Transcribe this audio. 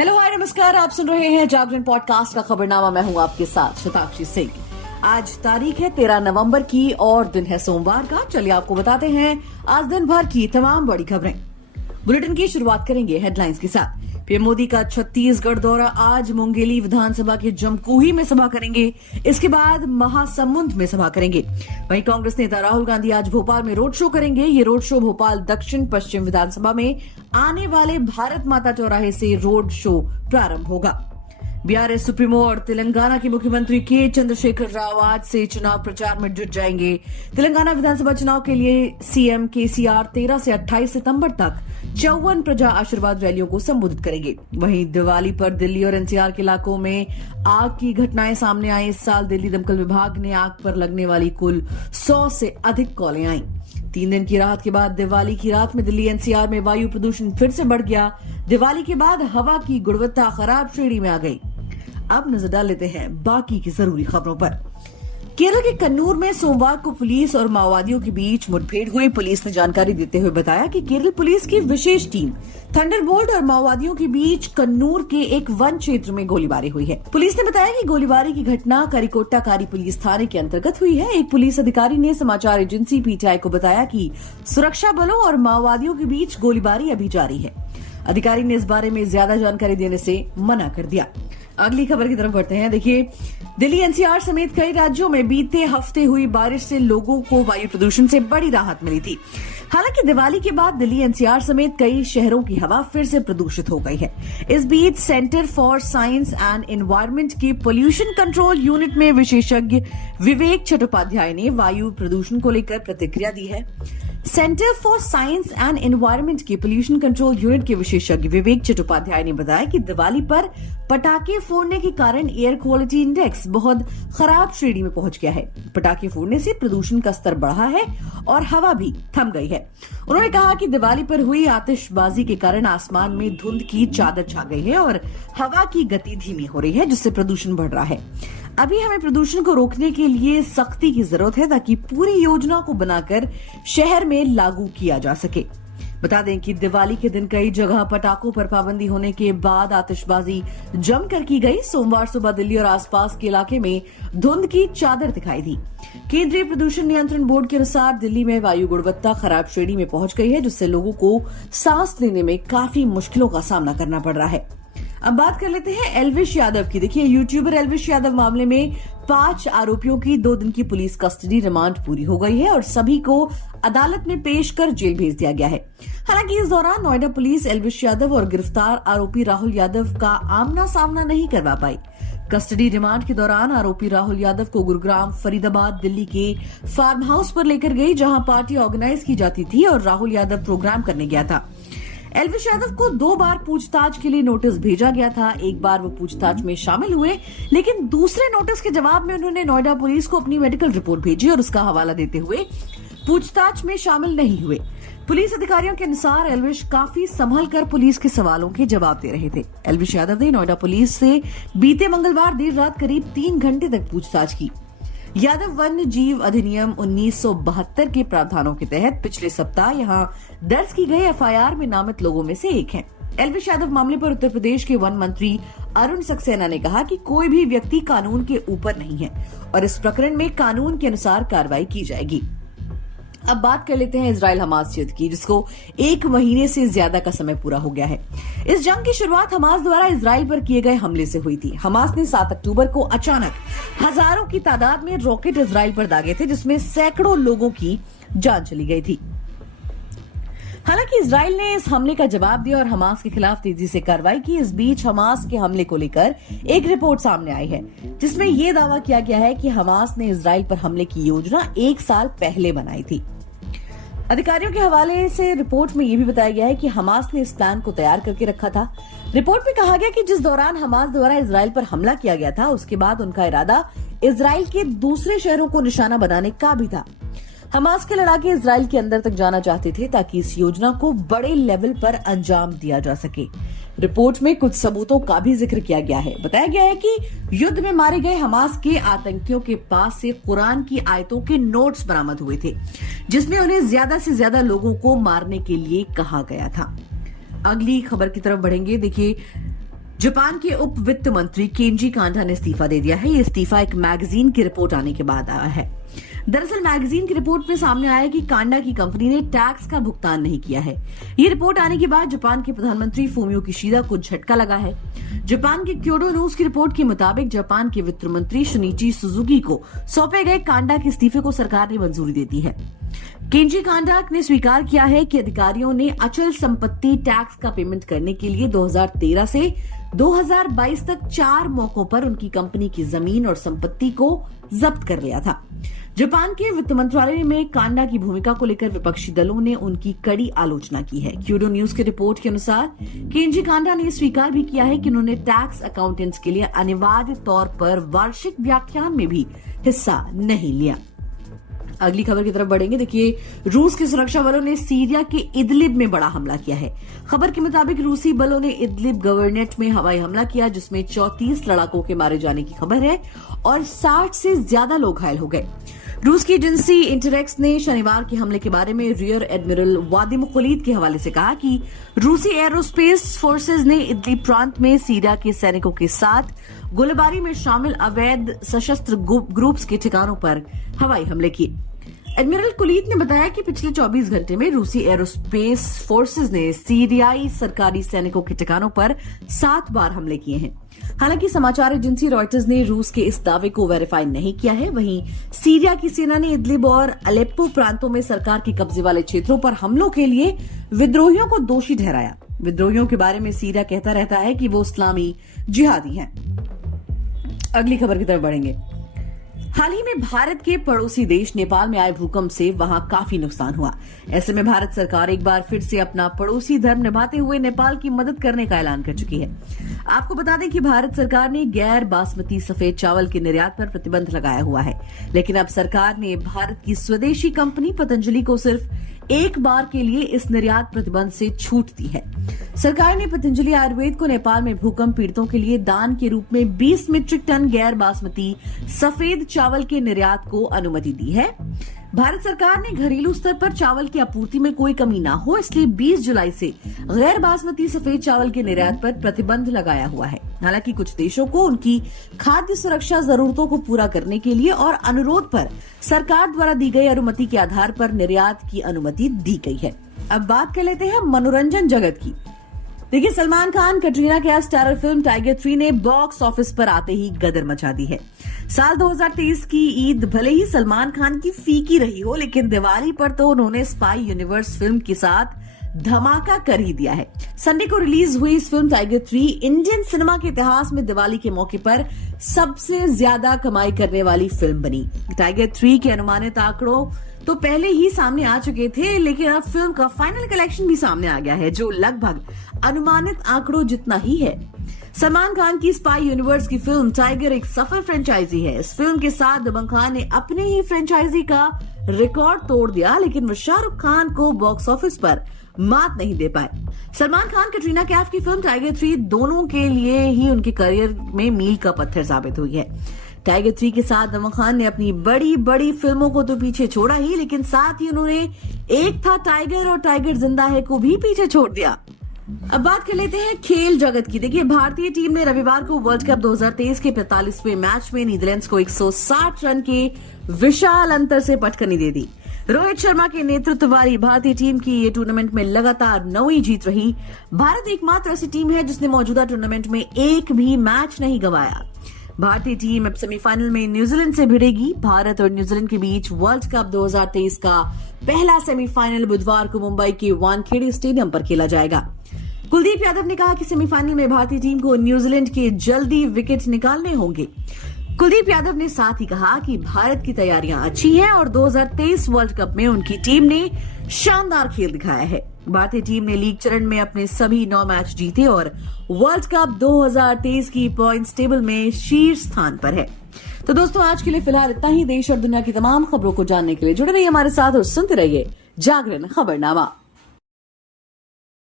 Hello hi नमस्कार, आप सुन रहे हैं जागरण पॉडकास्ट का खबरनामा। मैं हूं आपके साथ शताक्षी सिंह। आज तारीख है 13 नवंबर की और दिन है सोमवार का। चलिए आपको बताते हैं आज दिन भर की तमाम बड़ी खबरें। बुलेटिन की शुरुआत करेंगे हेडलाइंस के साथ। पीएम मोदी का छत्तीसगढ़ दौरा। आज मुंगेली विधानसभा के जमकुही में सभा करेंगे, इसके बाद महासमुंद में सभा करेंगे। वहीं कांग्रेस नेता राहुल गांधी आज भोपाल में रोड शो करेंगे। ये रोड शो भोपाल दक्षिण पश्चिम विधानसभा में आने वाले भारत माता चौराहे से रोड शो प्रारंभ होगा। बीआरएस सुप्रीमो और तेलंगाना के मुख्यमंत्री के चंद्रशेखर राव आज से चुनाव प्रचार में जुट जाएंगे। तेलंगाना विधानसभा चुनाव के लिए सीएम केसीआर 13 से 28 सितंबर तक 54 प्रजा आशीर्वाद रैलियों को संबोधित करेंगे। वहीं दिवाली पर दिल्ली और एनसीआर के इलाकों में आग की घटनाएं सामने आई। इस साल दिल्ली दमकल विभाग ने आग पर लगने वाली कुल 100 से अधिक कॉलें आई। 3 दिन की राहत के बाद दिवाली की रात में दिल्ली एनसीआर में वायु प्रदूषण फिर से बढ़ गया। दिवाली के बाद हवा की गुणवत्ता खराब श्रेणी में आ गई। अब नजर डाल लेते हैं बाकी की जरूरी खबरों पर। केरल के कन्नूर में सोमवार को पुलिस और माओवादियों के बीच मुठभेड़ हुई। पुलिस ने जानकारी देते हुए बताया कि केरल पुलिस की विशेष टीम थंडरबोल्ट और माओवादियों के बीच कन्नूर के एक वन क्षेत्र में गोलीबारी हुई है। पुलिस ने बताया कि गोलीबारी की घटना करिकोट्टाकारी पुलिस थाने के अंतर्गत हुई है। एक पुलिस अधिकारी ने समाचार एजेंसी पीटीआई को बताया कि सुरक्षा बलों और माओवादियों के बीच गोलीबारी अभी जारी है। अधिकारी ने इस बारे में ज्यादा जानकारी देने से मना कर दिया। अगली खबर की तरफ बढ़ते हैं। देखिए, दिल्ली एनसीआर समेत कई राज्यों में बीते हफ्ते हुई बारिश से लोगों को वायु प्रदूषण से बड़ी राहत मिली थी। हालांकि दिवाली के बाद दिल्ली एनसीआर समेत कई शहरों की हवा फिर से प्रदूषित हो गई है। इस बीच centre for science and environment के पोल्यूशन कंट्रोल यूनिट में विशेषज्ञ विवेक चट्टोपाध्याय ने वायु प्रदूषण को लेकर प्रतिक्रिया दी है। Centre for science and environment के पोल्यूशन कंट्रोल यूनिट के विशेषज्ञ विवेक चट्टोपाध्याय ने बताया कि दिवाली पर पटाखे फोड़ने के कारण एयर क्वालिटी इंडेक्स बहुत खराब श्रेणी में पहुंच गया है। पटाखे फोड़ने से प्रदूषण का स्तर बढ़ा है और हवा भी थम गई है। उन्होंने कहा कि दिवाली पर हुई आतिशबाजी के कारण आसमान में धुंध की चादर छा गई है और हवा की गति धीमी हो रही है, जिससे प्रदूषण बढ़ रहा है। अभी हमें प्रदूषण को रोकने के लिए सख्ती की जरूरत है ताकि पूरी योजना को बनाकर शहर में लागू किया जा सके। बता दें कि दिवाली के दिन कई जगह पटाखों पर पाबंदी होने के बाद आतिशबाजी जमकर की गई। सोमवार सुबह दिल्ली और आसपास के इलाके में धुंध की चादर दिखाई दी। केंद्रीय प्रदूषण नियंत्रण बोर्ड के अनुसार दिल्ली में वायु गुणवत्ता खराब श्रेणी में पहुंच गई है, जिससे लोगों को सांस लेने में काफी मुश्किलों का सामना करना पड़ रहा है। अब बात कर लेते हैं एल्विश यादव की। देखिए, यूट्यूबर एल्विश यादव मामले में 5 आरोपियों की 2 दिन की पुलिस कस्टडी रिमांड पूरी हो गई है और सभी को अदालत में पेश कर जेल भेज दिया गया है। हालांकि इस दौरान नोएडा पुलिस एल्विश यादव और गिरफ्तार आरोपी राहुल यादव का आमना सामना नहीं करवा पाई। कस्टडी रिमांड के दौरान आरोपी राहुल यादव को गुरुग्राम, फरीदाबाद, दिल्ली के फार्म हाउस पर लेकर गई, जहां पार्टी ऑर्गेनाइज की जाती थी और राहुल यादव प्रोग्राम करने गया था। एल्विश यादव को 2 बार पूछताछ के लिए नोटिस भेजा गया था। एक बार वो पूछताछ में शामिल हुए, लेकिन दूसरे नोटिस के जवाब में उन्होंने नोएडा पुलिस को अपनी मेडिकल रिपोर्ट भेजी और उसका हवाला देते हुए पूछताछ में शामिल नहीं हुए। पुलिस अधिकारियों के अनुसार एल्विश काफी संभल कर पुलिस के सवालों के जवाब दे रहे थे। एल्विश यादव ने नोएडा पुलिस से बीते मंगलवार देर रात करीब 3 घंटे तक पूछताछ की। यादव वन्य जीव अधिनियम 1972 के प्रावधानों के तहत पिछले सप्ताह यहां दर्ज की गई एफआईआर में नामित लोगों में से एक हैं। एल्विश यादव मामले पर उत्तर प्रदेश के वन मंत्री अरुण सक्सेना ने कहा कि कोई भी व्यक्ति कानून के ऊपर नहीं है और इस प्रकरण में कानून के अनुसार कार्रवाई की जाएगी। अब बात कर लेते हैं इजराइल हमास युद्ध की, जिसको 1 महीने से ज्यादा का समय पूरा हो गया है। इस जंग की शुरुआत हमास द्वारा इजराइल पर किए गए हमले से हुई थी। हमास ने 7 अक्टूबर को अचानक हजारों की तादाद में रॉकेट इजराइल पर दागे थे, जिसमें सैकड़ों लोगों की जान चली गई थी। हालांकि इजराइल ने इस हमले का जवाब दिया और हमास के खिलाफ तेजी से कार्रवाई की। इस बीच हमास के हमले को लेकर एक रिपोर्ट सामने आई है, जिसमें यह दावा किया गया है कि हमास ने इजराइल पर हमले की योजना 1 साल पहले बनाई थी। अधिकारियों के हवाले से रिपोर्ट में यह भी बताया गया है कि हमास ने इस प्लान को तैयार करके रखा था। रिपोर्ट में कहा गया कि जिस दौरान हमास द्वारा इजराइल पर हमला किया गया था, उसके बाद उनका इरादा इजराइल के दूसरे शहरों को निशाना बनाने का भी था। हमास के लड़ाके इजराइल के अंदर तक जाना चाहते थे ताकि इस योजना को बड़े लेवल पर अंजाम दिया जा सके। रिपोर्ट में कुछ सबूतों का भी जिक्र किया गया है। बताया गया है कि युद्ध में मारे गए हमास के आतंकियों के पास से कुरान की आयतों के नोट्स बरामद हुए थे, जिसमें उन्हें ज्यादा से ज्यादा लोगों को मारने के लिए कहा गया था। अगली खबर की तरफ बढ़ेंगे। देखिए, जापान के उप वित्त मंत्री केंजी कांडा ने इस्तीफा दे दिया है। ये इस्तीफा एक मैगजीन की रिपोर्ट आने के बाद आया है। दरअसल मैगजीन की रिपोर्ट में सामने आया कि कांडा की कंपनी ने टैक्स का भुगतान नहीं किया है। ये रिपोर्ट आने के बाद जापान के प्रधानमंत्री फूमियो किशिदा को झटका लगा है। जापान के क्योडो न्यूज की रिपोर्ट के मुताबिक जापान के वित्त मंत्री शुनिची सुजुकी को सौंपे गए कांडा के इस्तीफे को सरकार ने मंजूरी दे दी है। केंजी कांडा ने स्वीकार किया है कि अधिकारियों ने अचल संपत्ति टैक्स का पेमेंट करने के लिए 2013 से 2022 तक 4 मौकों पर उनकी कंपनी की जमीन और संपत्ति को जब्त कर लिया था। जापान के वित्त मंत्रालय में कांडा की भूमिका को लेकर विपक्षी दलों ने उनकी कड़ी आलोचना की है। क्यूडो न्यूज की रिपोर्ट के अनुसार केंजी कांडा ने स्वीकार भी किया है कि उन्होंने टैक्स अकाउंटेंट्स के लिए अनिवार्य तौर पर वार्षिक व्याख्यान में भी हिस्सा नहीं लिया। अगली खबर की तरफ बढ़ेंगे। देखिए, रूस के सुरक्षा बलों ने सीरिया के इदलिब में बड़ा हमला किया है। खबर के मुताबिक रूसी बलों ने इदलिब गवर्नेट में हवाई हमला किया, जिसमें 34 लड़ाकों के मारे जाने की खबर है और 60 से ज्यादा लोग घायल हो गए। रूस की एजेंसी इंटरएक्स ने शनिवार के हमले के बारे में रियर एडमिरल वादिम खलीद के हवाले से कहा कि रूसी एरोस्पेस फोर्सेज ने इदलिब प्रांत में सीरिया के सैनिकों के साथ गोलीबारी में शामिल अवैध सशस्त्र ग्रुप्स के ठिकानों पर हवाई हमले किए। एडमिरल कुलीत ने बताया कि पिछले 24 घंटे में रूसी एरोस्पेस फोर्सेज ने सीरियाई सरकारी सैनिकों के ठिकानों पर 7 बार हमले किए हैं। हालांकि समाचार एजेंसी रॉयटर्स ने रूस के इस दावे को वेरीफाई नहीं किया है। वहीं सीरिया की सेना ने इदलिब और अलेप्पो प्रांतों में सरकार के कब्जे वाले क्षेत्रों पर हमलों के लिए विद्रोहियों को दोषी ठहराया। विद्रोहियों के बारे में सीरिया कहता रहता है कि वो इस्लामी जिहादी हैं। अगली खबर की तरफ बढ़ेंगे। हाल ही में भारत के पड़ोसी देश नेपाल में आए भूकंप से वहां काफी नुकसान हुआ। ऐसे में भारत सरकार एक बार फिर से अपना पड़ोसी धर्म निभाते हुए नेपाल की मदद करने का ऐलान कर चुकी है। आपको बता दें कि भारत सरकार ने गैर बासमती सफेद चावल के निर्यात पर प्रतिबंध लगाया हुआ है, लेकिन अब सरकार ने भारत की स्वदेशी कंपनी पतंजलि को सिर्फ एक बार के लिए इस निर्यात प्रतिबंध से छूट दी है। सरकार ने पतंजलि आयुर्वेद को नेपाल में भूकंप पीड़ितों के लिए दान के रूप में 20 मीट्रिक टन गैर बासमती सफेद चावल के निर्यात को अनुमति दी है। भारत सरकार ने घरेलू स्तर पर चावल की आपूर्ति में कोई कमी न हो, इसलिए 20 जुलाई से गैर बासमती सफेद चावल के निर्यात पर प्रतिबंध लगाया हुआ है। हालांकि कुछ देशों को उनकी खाद्य सुरक्षा जरूरतों को पूरा करने के लिए और अनुरोध पर सरकार द्वारा दी गई अनुमति के आधार पर निर्यात की अनुमति दी गई है। अब बात कर लेते हैं मनोरंजन जगत की। देखिए, Salman Khan Katrina Kaif starrer film tiger 3 ने बॉक्स ऑफिस पर आते ही गदर मचा दी है। साल 2023 की ईद भले ही सलमान खान की फीकी रही हो, लेकिन दिवाली पर तो उन्होंने स्पाई यूनिवर्स फिल्म के साथ धमाका कर ही दिया है। संडे को रिलीज हुई इस फिल्म टाइगर 3 इंडियन सिनेमा के इतिहास में दिवाली के मौके पर सबसे ज्यादा कमाई करने वाली फिल्म बनी। टाइगर 3 के अनुमानित आंकड़ों तो पहले ही सामने आ चुके थे, लेकिन अब फिल्म का फाइनल कलेक्शन भी सामने आ गया है, जो लगभग अनुमानित आंकड़ों जितना ही है। सलमान खान की स्पाई यूनिवर्स की फिल्म टाइगर एक सफल फ्रेंचाइजी है। इस फिल्म के साथ दबंग खान ने अपने ही फ्रेंचाइजी का रिकॉर्ड तोड़ दिया, लेकिन वो शाहरुख खान को बॉक्स ऑफिस पर मात नहीं दे पाए। सलमान खान कटरीना कैफ की फिल्म टाइगर 3 दोनों के लिए ही उनके करियर में मील का पत्थर साबित हुई है। टाइगर 3 के साथ दबंग खान ने अपनी बड़ी बड़ी फिल्मों को तो पीछे छोड़ा ही, लेकिन साथ ही उन्होंने एक था टाइगर और टाइगर जिंदा है को भी पीछे छोड़ दिया। अब बात कर लेते हैं खेल जगत की। देखिए, भारतीय टीम ने रविवार को वर्ल्ड कप 2023 के 45वें मैच में नीदरलैंड्स को 160 रन के विशाल अंतर से पटकनी दे दी। रोहित शर्मा के नेतृत्व वाली भारतीय टीम की ये टूर्नामेंट में लगातार 9वीं जीत रही। भारत एकमात्र ऐसी टीम है जिसने मौजूदा टूर्नामेंट में एक भी मैच नहीं गंवाया। भारतीय टीम अब सेमीफाइनल में न्यूजीलैंड से भिड़ेगी। भारत और न्यूजीलैंड के बीच वर्ल्ड कप 2023 का पहला सेमीफाइनल बुधवार को मुंबई के वानखेड़े स्टेडियम पर खेला जाएगा। कुलदीप यादव ने कहा कि सेमीफाइनल में भारतीय टीम को न्यूजीलैंड के जल्दी विकेट निकालने होंगे। कुलदीप यादव ने साथ ही कहा कि भारत की तैयारियां अच्छी हैं और 2023 वर्ल्ड कप में उनकी टीम ने शानदार खेल दिखाया है। भारतीय टीम ने लीग चरण में अपने सभी 9 मैच जीते और वर्ल्ड कप 2023 की पॉइंट्स टेबल में शीर्ष स्थान पर है। तो दोस्तों, आज के लिए फिलहाल इतना ही। देश और दुनिया की तमाम खबरों को जानने के लिए जुड़े रहिए हमारे साथ और सुनते रहिए जागरण खबरनामा।